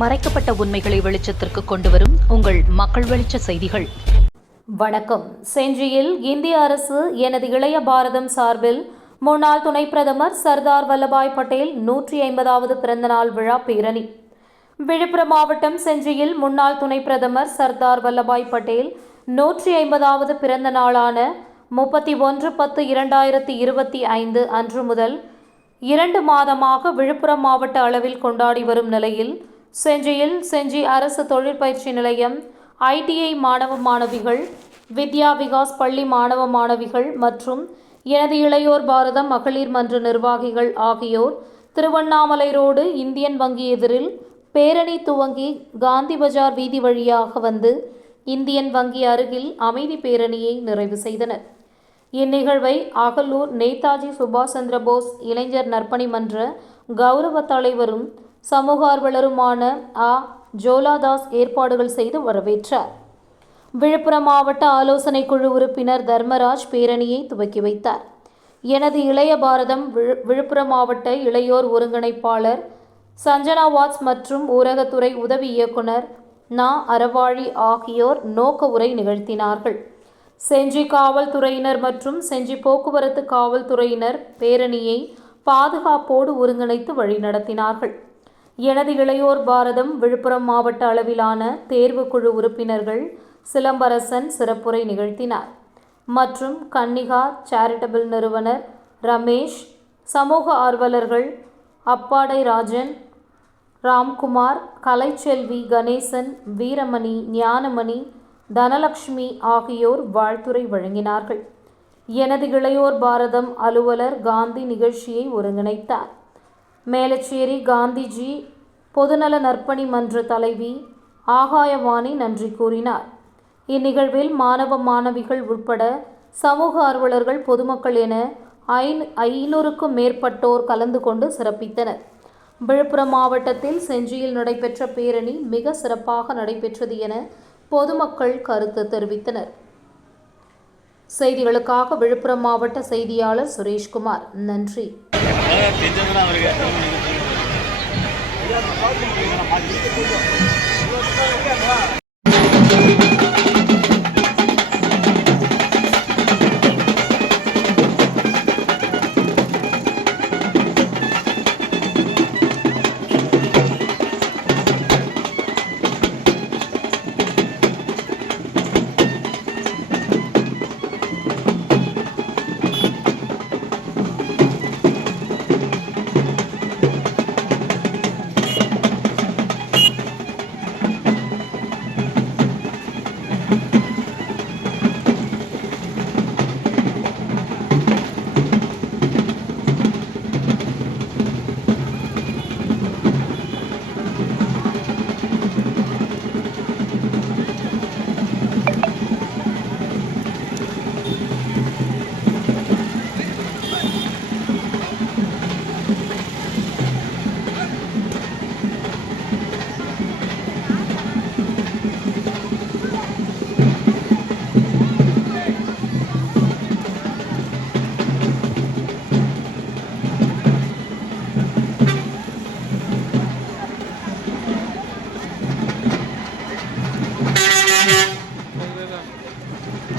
மறைக்கப்பட்ட உண்மைகளை வெளிச்சத்திற்கு கொண்டு வரும் உங்கள் மக்கள் வெளிச்ச செய்திகள். வணக்கம். செஞ்சியில் இந்திய அரசு எனது இளைய பாரதம் சார்பில் முன்னாள் துணை பிரதமர் சர்தார் வல்லபாய் பட்டேல் நூற்றி ஐம்பதாவது பிறந்தநாள் விழா பேரணி. விழுப்புரம் மாவட்டம் செஞ்சியில் முன்னாள் துணை பிரதமர் சர்தார் வல்லபாய் பட்டேல் நூற்றி ஐம்பதாவது பிறந்த நாளான முப்பத்தி ஒன்று பத்து இரண்டாயிரத்தி இருபத்தி ஐந்து அன்று முதல் இரண்டு மாதமாக விழுப்புரம் மாவட்ட அளவில் கொண்டாடி வரும் நிலையில் செஞ்சியில் செஞ்சி அரசு தொழிற்பயிற்சி நிலையம் ஐடிஐ மாணவ மாணவிகள் வித்யா விகாஸ் பள்ளி மாணவ மாணவிகள் மற்றும் எனது இளையோர் பாரதம் மகளிர் மன்ற நிர்வாகிகள் ஆகியோர் திருவண்ணாமலை ரோடு இந்தியன் வங்கி எதிரில் பேரணி துவங்கி காந்தி பஜார் வீதி வழியாக வந்து இந்தியன் வங்கி அருகில் அமைதி பேரணியை நிறைவு செய்தனர். இந்நிகழ்வை அகலூர் நேதாஜி சுபாஷ் சந்திர போஸ் இளைஞர் நற்பணி மன்ற கௌரவ தலைவரும் சமூக ஆர்வலருமான ஆ. ஜோலாதாஸ் ஏற்பாடுகள் செய்து வரவேற்றார். விழுப்புரம் மாவட்ட ஆலோசனை குழு உறுப்பினர் தர்மராஜ் பேரணியை துவக்கி வைத்தார். எனது இளைய பாரதம் விழு விழுப்புரம் மாவட்ட இளையோர் ஒருங்கிணைப்பாளர் சஞ்சனா வாட்ஸ் மற்றும் ஊரகத்துறை உதவி இயக்குனர் நா. அறவாழி ஆகியோர் நோக்க உரை நிகழ்த்தினார்கள். செஞ்சி காவல்துறையினர் மற்றும் செஞ்சி போக்குவரத்து காவல்துறையினர் பேரணியை பாதுகாப்போடு ஒருங்கிணைத்து வழிநடத்தினார்கள். எனது இளையோர் பாரதம் விழுப்புரம் மாவட்ட அளவிலான தேர்வுக்குழு உறுப்பினர்கள் சிலம்பரசன் சிறப்புரை நிகழ்த்தினார். மற்றும் கன்னிகா சேரிட்டபிள் நிறுவனர் ரமேஷ் சமூக ஆர்வலர்கள் அப்பாடை ராஜன் ராம்குமார் கலைச்செல்வி கணேசன் வீரமணி ஞானமணி தனலக்ஷ்மி ஆகியோர் வாழ்த்துரை வழங்கினார்கள். எனது இளையோர் பாரதம் அலுவலர் காந்தி நிகழ்ச்சியை ஒருங்கிணைத்தார். மேலச்சேரி காந்திஜி பொதுநல நற்பணி மன்ற தலைவி ஆகாயவாணி நன்றி கூறினார். இந்நிகழ்வில் மாணவ மாணவிகள் உட்பட சமூக ஆர்வலர்கள் பொதுமக்கள் என ஐந் ஐநூறுக்கும் மேற்பட்டோர் கலந்து கொண்டு சிறப்பித்தனர். விழுப்புரம் மாவட்டத்தில் செஞ்சியில் நடைபெற்ற பேரணி மிக சிறப்பாக நடைபெற்றது என பொதுமக்கள் கருத்து தெரிவித்தனர். செய்திகளுக்காக விழுப்புரம் மாவட்ட செய்தியாளர் சுரேஷ்குமார். நன்றி. தெரிஞ்சவங்க அவருக்கு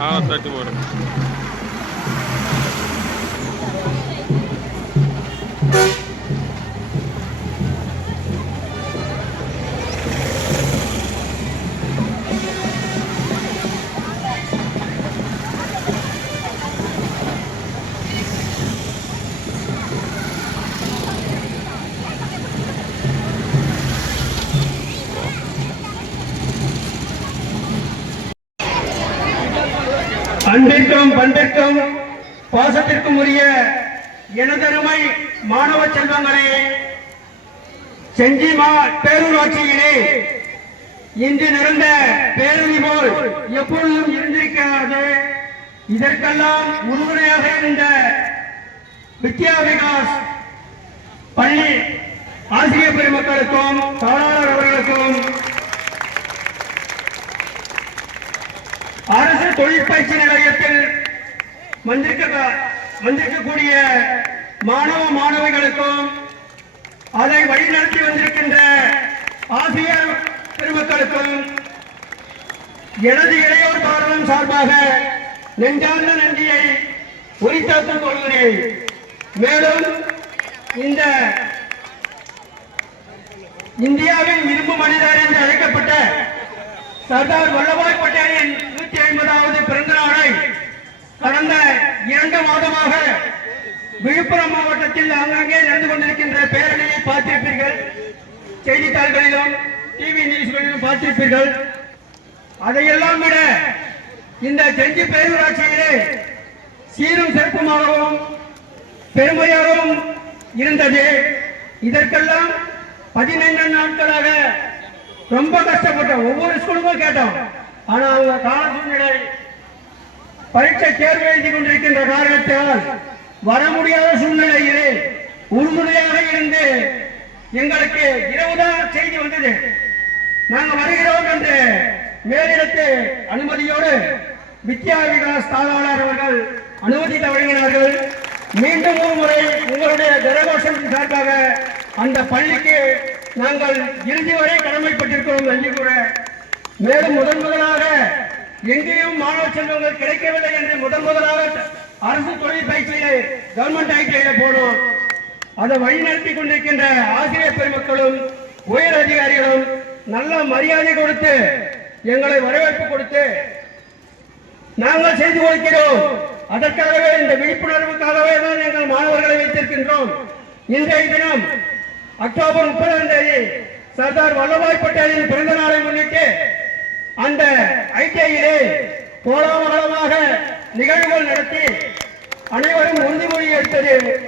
А, дать ворог. அன்பிற்கும் பண்பிற்கும் பாசத்திற்கும் உரிய எனதருமை மாணவ செல்வங்களே செஞ்சி மா பேரூராட்சியிலே இன்று நடந்த பேரணி போல் எப்பொழுதும் இருந்திருக்காது. இதற்கெல்லாம் உறுதுணையாக இருந்த வித்யா விகாஸ் பள்ளி ஆசிரியர் பெருமக்களுக்கும் தாளாளர் அவர்களுக்கும் அரசு தொழிற்பயிற்சி நிலையத்தில் வந்திருக்க வந்திருக்கக்கூடிய மாணவ மாணவிகளுக்கும் அதை வழிநடத்தி வந்திருக்கின்ற ஆசிரியர் பெருமக்களுக்கும் எனது இளையோர் பாரதம் சார்பாக நெஞ்சார்ந்த நன்றியை உரித்தாக்கிக் கொள்கிறேன். மேலும் இந்த இந்தியாவின் இரும்பு மனிதர் என்று அழைக்கப்பட்ட சர்தார் வல்லபாய் பட்டேலின் நூற்றி ஐம்பதாவது பிறந்த நாளை கடந்த இரண்டு மாதமாக விழுப்புரம் மாவட்டத்தில் ஆங்காங்கே நடந்து கொண்டிருக்கின்ற பேரணியை பார்த்திருப்பீர்கள். செய்தித்தாள்களிலும் டிவி நியூஸ்களிலும் பார்த்திருப்பீர்கள். அதையெல்லாம் விட இந்த செஞ்சி பேரூராட்சியிலே சீரும் சிறப்புமாகவும் பெருமையாகவும் இருந்தது. இதற்கெல்லாம் பதினைந்து நாட்களாக ரொம்ப கஷ்டப்பட்டோம். ஒவ்வொரு ஸ்கூலுக்கும் கேட்டோம். ஆனால் அவங்க கால சூழ்நிலை பரீட்சை தேர்வு எழுதி கொண்டிருக்கின்ற காரணத்தால் வர முடியாத சூழ்நிலையிலே உறுதுணையாக இருந்து எங்களுக்கு இரவுதான் செய்தி வந்தது. நாங்கள் வருகிறோம் என்று மேலிடத்து அனுமதியோடு வித்யா விகாஸ் தாளாளர் அவர்கள் அனுமதி வழங்கினார்கள் மீண்டும் ஒரு முறை உங்களுடைய ஜனகோஷத்தின் சார்பாக அந்த பள்ளிக்கு நாங்கள் இறுதி வரை கடமைப்பட்டிருக்கிறோம் என்று கூட மேலும் முதன் முதலாக எங்கேயும் மாணவ செல்வங்கள் கிடைக்கவில்லை என்று முதன் முதலாக அரசு தொழில் பயிற்சியிலே கவர்மெண்ட் ஐடிஐல போனோம். அதை வழிநடத்தி கொண்டிருக்கின்ற ஆசிரியர் பெருமக்களும் உயர் அதிகாரிகளும் நல்ல மரியாதை கொடுத்து எங்களை வரவேற்பு கொடுத்து நாங்கள் செய்து கொடுக்கிறோம் அதற்காகவே இந்த விழிப்புணர்வுக்காகவே தான் எங்கள் மாணவர்களை வைத்திருக்கின்றோம். இன்றைய தினம் அக்டோபர் முப்பதாம் தேதி சர்தார் வல்லபாய் பட்டேலின் பிறந்த நாளை முன்னிட்டு அந்த ஐடிஐயிலே கோலாகலமாக நிகழ்வுகள் நடத்தி அனைவரும் உறுதிமொழி எடுத்தது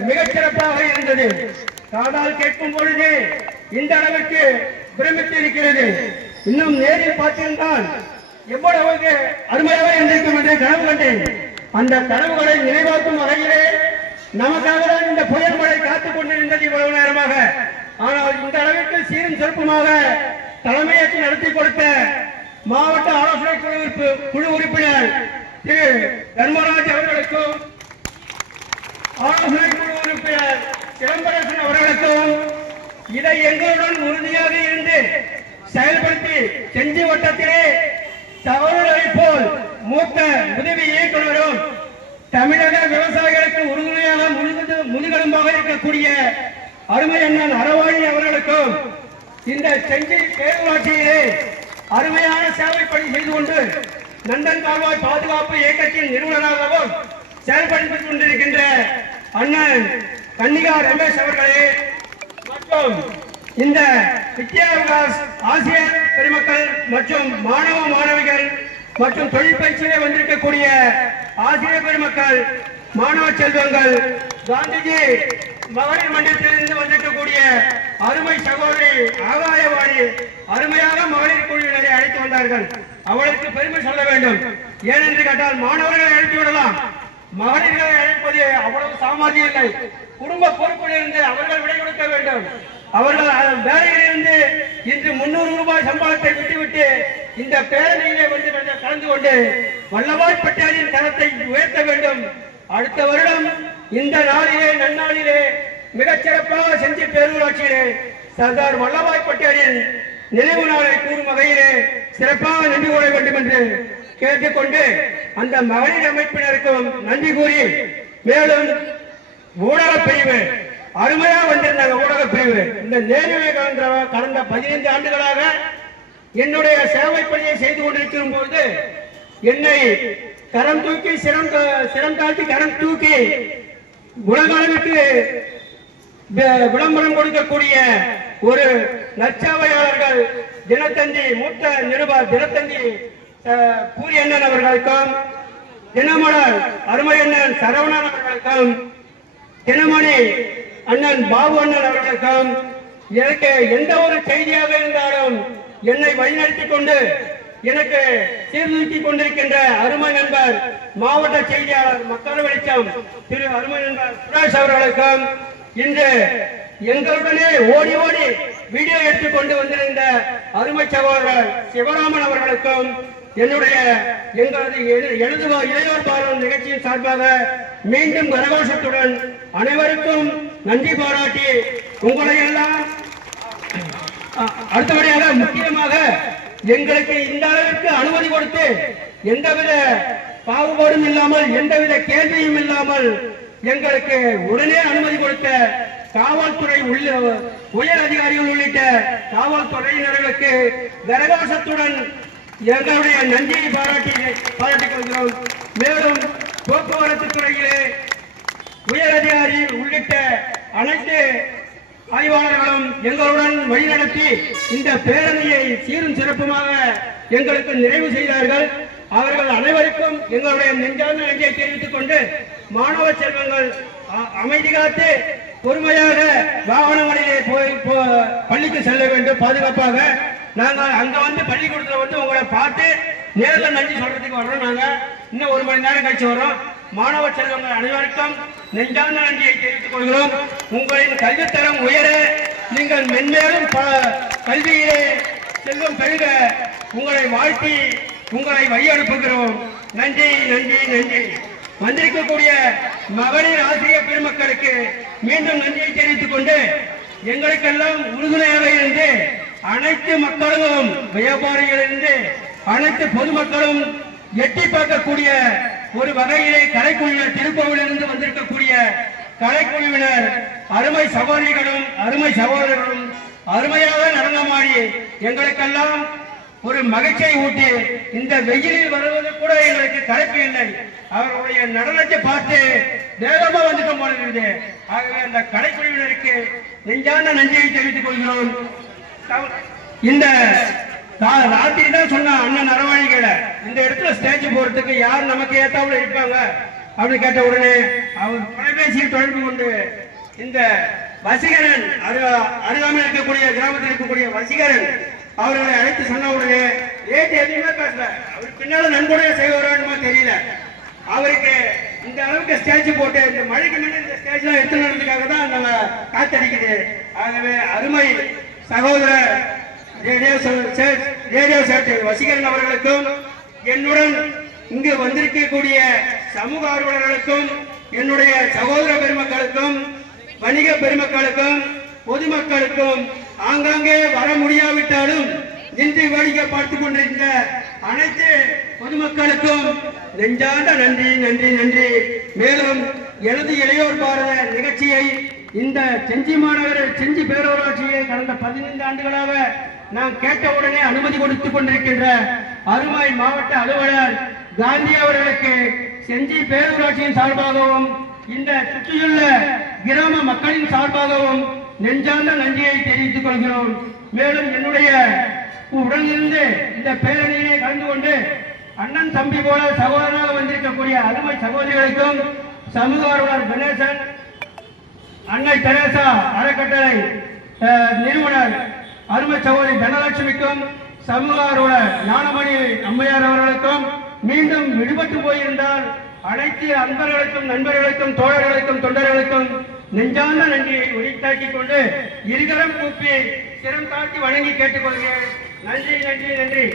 மிக- சிறப்பாக இருந்தது. காதால் கேட்கும் பொழுது இந்த அளவுக்கு பிரமித்து இருக்கிறது. இன்னும் நேரில் பார்த்திருந்தால் எவ்வளவு அருமையாக இருந்திருக்கும் என்று கனவு கண்டேன். அந்த கனவுகளை நினைவாக்கும் வகையிலே நமக்காக தான் இந்த புயல் மழை காத்துக் கொண்டிருந்தது இவ்வளவு நேரமாக. ஆனால் இந்த அளவிற்கு சீரும் சிறப்புமாக தலைமையேற்று நடத்தி கொடுத்த மாவட்ட ஆலோசனை குழு உறுப்பு- குழு உறுப்பினர் திரு தர்மராஜ் அவர்களுக்கும் ஆலோசனை குழு உறுப்பினர் சிதம்பரசன் அவர்களுக்கும் இதை எங்களுடன் உறுதியாக இருந்து செயல்படுத்தி செஞ்சி வட்டத்திலே தவறுகளை போல் மூத்த உதவி இயக்குனரும் தமிழக விவசாயிகளுக்கு உறுதுணையான முதுகெலும்பாக இருக்கக்கூடிய அருமை அண்ணன் அறவாணி அவர்களுக்கும் இந்த செஞ்சி பேரூராட்சியிலே அருமையான சேவை பணி செய்து கொண்டு நந்தன் கால்வாய் பாதுகாப்பு இயக்கத்தின் நிறுவனராகவும் செயல்படுத்திக் கொண்டிருக்கின்ற அண்ணன் கன்னிகா ரமேஷ் அவர்களே மற்றும் இந்த வித்யா விகாஸ் ஆசிரியர் பெருமக்கள் மற்றும் மாணவ மாணவிகள் மற்றும் தொழில் பயிற்சியிலே வந்திருக்கக்கூடிய ஆசிரியர் பெருமக்கள் மாணவ செல்வங்கள் காந்திஜி மகளிர் மன்றத்திலிருந்து வந்திருக்கக்கூடிய அருமை சகோதரி ஆகாயவாணி அருமையாக மகளிர் குழுவினரை அழைத்து வந்தார்கள். அவளுக்கு பெருமை சொல்ல வேண்டும். ஏனென்று கேட்டால் மாணவர்களை அழைத்து விடலாம். மகளிர்களை அழைப்பது அவ்வளவு சாமானியம் இல்லை. குடும்ப பொறுப்பிலிருந்து அவர்கள் விடை கொடுக்க வேண்டும். அவர்கள் வேலையிலிருந்து இன்று முன்னூறு ரூபாய் சம்பளத்தை விட்டுவிட்டு இந்த பேரணியிலே வந்து கலந்து கொண்டு வல்லவாய் பட்டேலின் தரத்தை உயர்த்த வேண்டும். அடுத்த வருடம் இந்த நாளிலே நன்னாளிலே மிகச்சிறப்பாக செஞ்சி பேரூராட்சியிலே சர்தார் வல்லபாய் பட்டேலின் நினைவு நாளை கூறும் வகையிலே சிறப்பாக நன்றி கூற வேண்டும் என்று கேட்டுக்கொண்டு அந்த மகளிர் அமைப்பினருக்கும் நன்றி கூறி மேலும் ஊடக பிரிவு அருமையா வந்திருந்தாங்க ஊடக பிரிவு இந்த நேர்மையை கலந்த கடந்த பதினைந்து ஆண்டுகளாக என்னுடைய சேவை பணியை செய்து கொண்டிருக்கும் போது என்னை கரம் தூக்கி சிரம் தா- சிரம் தாழ்த்தி கரம் தூக்கி உலக அளவிற்கு விளம்பரம் கொடுக்கக்கூடிய ஒரு நற்சாவையாளர்கள் தினத்தந்தி மூத்த நிருபர் தினத்தந்தி அஹ், பூரி அண்ணன் அவர்களுக்கும் தினமலர் அருமையண்ணன் சரவணன் அவர்களுக்கும் தினமணி அண்ணன் பாபு அண்ணன் அவர்களுக்கும் எனக்கு எந்த ஒரு செய்தியாக இருந்தாலும் என்னை வழிநடத்திக் கொண்டு எனக்கு சீர்தூக்கி கொண்டிருக்கின்ற அருமை நண்பர் மாவட்ட செய்தியாளர் மக்கள் வெளிச்சம் திரு அருமை நண்பர் சுரேஷ் அவர்களுக்கும் இன்று எங்களுடனே ஓடி ஓடி வீடியோ எடுத்துக் கொண்டு வந்திருந்த அருமை சகோதரர் சிவராமன் அவர்களுக்கும் என்னுடைய எங்களது எழு- எழுதுவ இளையோர் பாலம் நிகழ்ச்சியின் சார்பாக மீண்டும் கரகோஷத்துடன் அனைவருக்கும் நன்றி பாராட்டி உங்களை எல்லாம் அடுத்தபடியாக முக்கியமாக எங்களுக்கு இந்த அளவிற்கு அனுமதி கொடுத்து எந்தவித பாகுபாடும் இல்லாமல் எந்தவித கேள்வியும் இல்லாமல் எங்களுக்கு உடனே அனுமதி கொடுத்த காவல்துறை உள்ள உயர் அதிகாரிகள் உள்ளிட்ட காவல்துறையினர்களுக்கு கரகாசத்துடன் எங்களுடைய நன்றியை பாராட்டி பாராட்டிக் கொள்கிறோம். மேலும் போக்குவரத்து துறையிலே உயர் அதிகாரி உள்ளிட்ட அனைத்து ஆய்வாளர்களும் எங்களுடன் வழிநடத்தி இந்த பேரணியை சீரும் சிறப்புமாக எங்களுக்கு நிறைவு செய்தார்கள். அவர்கள் அனைவருக்கும் எங்களுடைய நெஞ்சார்ந்த நன்றியை தெரிவித்துக் கொண்டு மாணவ செல்வங்கள் அ- அமைதி காத்து பொறுமையாக வாகனங்களிலே போய் பள்ளிக்கு செல்ல வேண்டும். பாதுகாப்பாக நாங்கள் அங்க வந்து பள்ளிக்கூடத்தில் வந்து உங்களை பார்த்து நேரில் நன்றி சொல்றதுக்கு வர்றோம் நாங்க. இன்னும் ஒரு மணி நேரம் கழிச்சு வரோம் மாணவ செல்வங்கள் அனைவருக்கும் நெஞ்சார்ந்த நன்றியை தெரிவித்துக் கொள்கிறோம். உங்களின் கல்வித்தரம் உயர நீங்கள் மென்மேலும் ப- கல்வியிலே செல்வம் பெருக. உங்களை வாழ்த்தி உங்களை வழி அனுப்புகிறோம் நன்றி நன்றி நன்றி. வந்திருக்கக்கூடிய மகளிர் ஆசிரியர் பெருமக்களுக்கு மீண்டும் நன்றியை தெரிவித்துக் கொண்டு எங்களுக்கெல்லாம் உறுதுணையாக இருந்து அனைத்து மக்களும் வியாபாரிகளிலிருந்து அனைத்து பொதுமக்களும் எட்டி பார்க்கக்கூடிய ஒரு வகையிலே கலைக்குழுவினர் திருக்கோவிலிருந்து வந்திருக்கக்கூடிய கலைக்குழுவினர் அருமை சகோதரிகளும் அருமை சகோதரர்களும் அருமையாக நடனமாடி எங்களுக்கெல்லாம் ஒரு மகிழ்ச்சியை ஊட்டி இந்த வெயிலில் வருவது கூட எங்களுக்கு தலைப்பு இல்லை. அவர்களுடைய நடனத்தை பார்த்து வேகமா வந்துட்டோம் போல இருந்தது ஆகவே அந்த கடைக்குழுவினருக்கு நெஞ்சான நன்றியை தெரிவித்துக் கொள்கிறோம். இந்த ராத்திரி தான் சொன்ன அண்ணன் நரவாணிகளை இந்த இடத்துல ஸ்டேஜ் போறதுக்கு யார் நமக்கு ஏத்தாப்புல இருப்பாங்க? அப்படின்னு கேட்ட உடனே அவர் தொலைபேசியில் தொடர்பு கொண்டு இந்த வசிகரன் அரு- அருகாமையில் இருக்கக்கூடிய கிராமத்தில் இருக்கக்கூடிய வசிகரன் அவர்களை அழைத்து சொன்ன உடனே ரேட் எதுவுமே பேசல அவர் பின்னால நன்கொடையை செய்வாரான்னு தெரியல. அவருக்கு இந்த அளவுக்கு ஸ்டேஜ் போட்டு இந்த மழைக்கு முன்னே இந்த ஸ்டேஜ்லாம் எடுத்து நடந்ததுக்காக தான் நம்ம காத்தடிக்குது. ஆகவே அருமை சகோதரர் ரேடியோ சே- சே- ரேடியோ சேட்டு வசீகரன் அவர்களுக்கும் என்னுடன் இங்கு வந்திருக்கக்கூடிய சமூக ஆர்வலர்களுக்கும் என்னுடைய சகோதர பெருமக்களுக்கும் வணிக பெருமக்களுக்கும் பொதுமக்களுக்கும் ஆங்காங்கே வர முடியாவிட்டாலும் இன்றி வேடிக்கை பார்த்துக் கொண்டிருக்கிற அனைத்து பொதுமக்களுக்கும் நெஞ்சார்ந்த நன்றி நன்றி நன்றி. மேலும் எனது இளையோர் பாரத நிகழ்ச்சியை இந்த செஞ்சி மாநகர செஞ்சி பேரூராட்சியை கடந்த பதினைந்து ஆண்டுகளாக நாம் கேட்டவுடனே அனுமதி கொடுத்துக் கொண்டிருக்கின்ற அருமை மாவட்ட அலுவலர் காந்தி அவர்களுக்கு செஞ்சி பேரூராட்சியின் சார்பாகவும் இந்த சுற்றியுள்ள கிராம மக்களின் சார்பாகவும் நெஞ்சார்ந்த நன்றியை தெரிவித்துக் கொள்கிறோம். மேலும் என்னுடைய உடனிருந்து இந்த பேரணியிலே கலந்து கொண்டு அண்ணன் தம்பி போல சகோதரனாக வந்திருக்கக்கூடிய அருமை சகோதரிகளுக்கும் சமூக ஆர்வலர் கணேசன் அன்னை தெரேசா அறக்கட்டளை நிறுவனர் அருமை சகோதரி தனலட்சுமிக்கும் சமூக ஆர்வலர் ஞானமணி அம்மையார் அவர்களுக்கும் மீண்டும் விடுபட்டு போயிருந்தால் அனைத்து அன்பர்களுக்கும் நண்பர்களுக்கும் தோழர்களுக்கும் தொண்டர்களுக்கும் நெஞ்சார்ந்த நன்றியை உரித்தாக்கிக் கொண்டு இருகரம் கூப்பி சிரம் தாழ்த்தி வணங்கி கேட்டுக்கொள்கிறேன். நன்றி நன்றி நன்றி.